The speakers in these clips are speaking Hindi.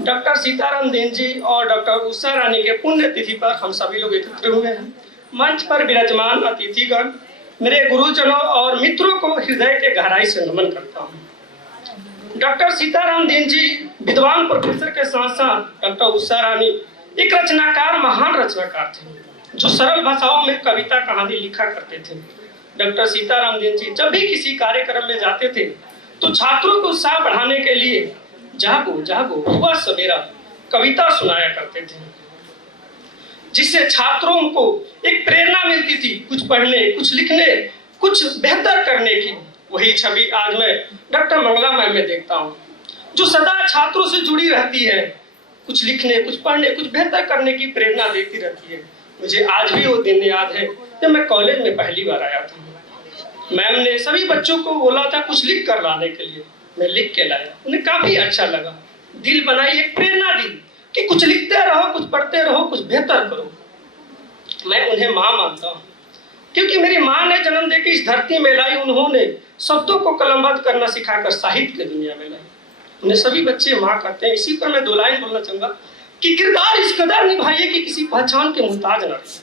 डॉक्टर सीताराम दीन जी और डॉक्टर उषा रानी के पुण्य तिथि पर हम सभी लोग एकत्र हुए हैं। मंच पर विराजमान अतिथिगण, मेरे गुरुजनों और मित्रों को हृदय के गहराई से नमन करता हूँ। डॉक्टर सीताराम दीन जी विद्वान प्रोफेसर के साथ साथ डॉक्टर उषा रानी एक रचनाकार, महान रचनाकार थे जो सरल भाषाओं में कविता कहानी लिखा करते थे। डॉक्टर सीताराम दीन जी जब भी किसी कार्यक्रम में जाते थे तो छात्रों को उत्साह बढ़ाने के लिए जागो जागो हुआ सवेरा कविता सुनाया करते थे, जिससे छात्रों को एक प्रेरणा मिलती थी कुछ पढ़ने, कुछ लिखने, कुछ बेहतर करने की। वही छवि आज मैं डॉक्टर मंगला मैम में देखता हूँ, जो सदा छात्रों से जुड़ी रहती है, कुछ लिखने, कुछ पढ़ने, कुछ बेहतर करने की प्रेरणा देती रहती है। मुझे आज भी वो दिन याद है जब मैं कॉलेज में पहली बार आया था। मैम ने सभी बच्चों को बोला था कुछ लिख कर लाने के लिए। मैं लिख के लाया, उन्हें काफी अच्छा लगा। दिल बनाई, एक प्रेरणा दी कि कुछ लिखते रहो, कुछ पढ़ते रहो, कुछ बेहतर करो। मैं उन्हें माँ मानता हूँ, क्योंकि मेरी माँ ने जन्म देकर इस धरती में लाई। उन्होंने शब्दों को कलमबद्ध करना सिखाकर साहित्य की दुनिया में लाई। उन्हें सभी बच्चे माँ करते हैं। इसी पर मैं दो लाइन बोलना चाहूंगा कि किरदार इस कदर निभाइए कि किसी पहचान के मुहताज न रहिए।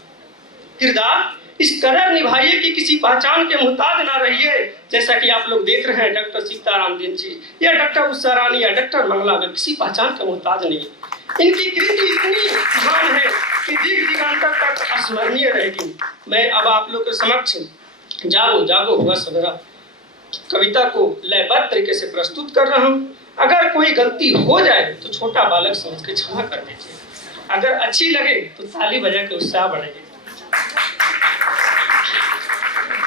किरदार इस कदर निभाइए कि किसी पहचान के मुहताज ना रहिए। जैसा कि आप लोग देख रहे हैं, डॉक्टर सीताराम दीन जी या डॉक्टर उषा रानी या डॉक्टर मंगला में किसी पहचान के मुहताज नहीं है। इनकी कृति इतनी महान है कि जीव दिगांतर तक स्मरणीय रहेगी। मैं अब आप लोग के समक्ष जागो जागो हुआ सवेरा कविता को लयबद्ध तरीके से प्रस्तुत कर रहा हूँ। अगर कोई गलती हो जाए तो छोटा बालक समझ के क्षमा कर दीजिए। अगर अच्छी लगे तो ताली बजा के उत्साह बढ़ेगी।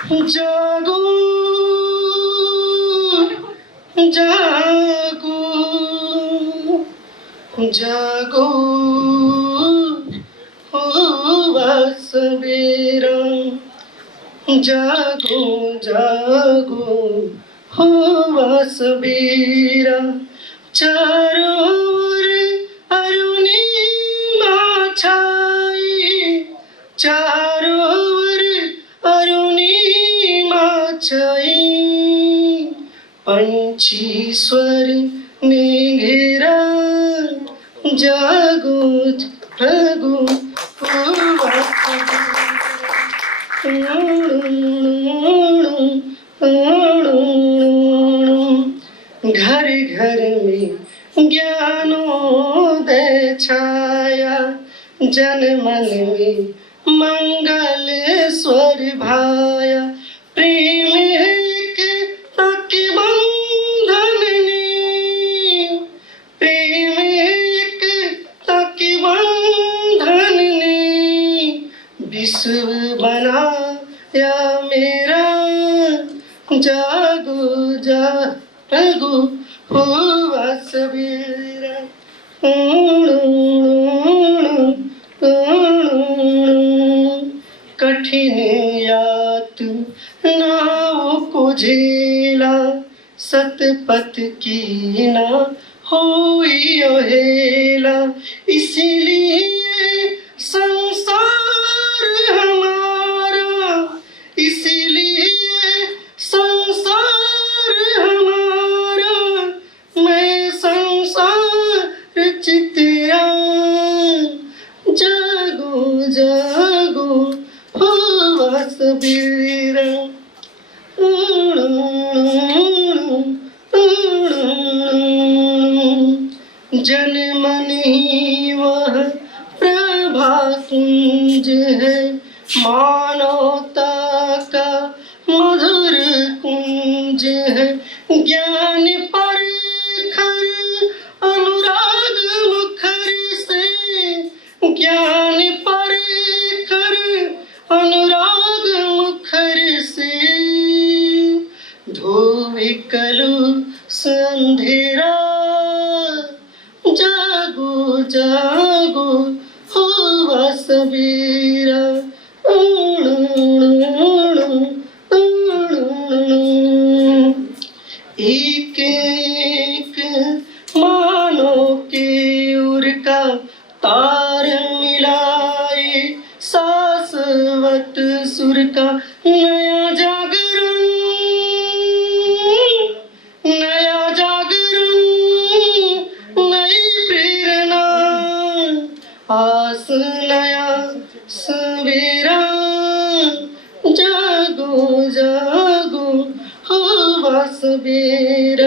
जागो जागो जागो हुआ सवेरा, जागो जागो हुआ सवेरा। चारों ओर अरुणिमा छाई, चारों ओर अरुणिमा छाई। पंछी स्वर ने घेरा, जागो जागो हुआ घर घर में ज्ञानोदय छाया, जन मन में मंगल स्वर भाया। प्रेम एकता के बंधन ने, प्रेम एकता के बंधन ने विश्व बनाया मेरा। जागो जागो हुआ सवेरा। कठिन यातनाओं को झेला, सतपथ की ना हुई अवहेला। इसीलिए संसार हमारा, इसीलिए संसार हमारा। मैं संसार चितरा, जागो जागो हुआ सवेरा। जन मन ही वह प्रभा कुंज है, मानवता का मधुर कुंज है। ज्ञान पर खर अनुराग मुखर से, ज्ञान पर खर अनुराग मुखर से। धोए कलुष अंधेरा, जागो जागो हुआ सवेरा। एक एक मानो के उर का तार मिलाए, शाश्वत सुर का नया जागरण, नया जागरण, नई प्रेरणा। आस नया सवेरा जागो जागो हवा सवेरा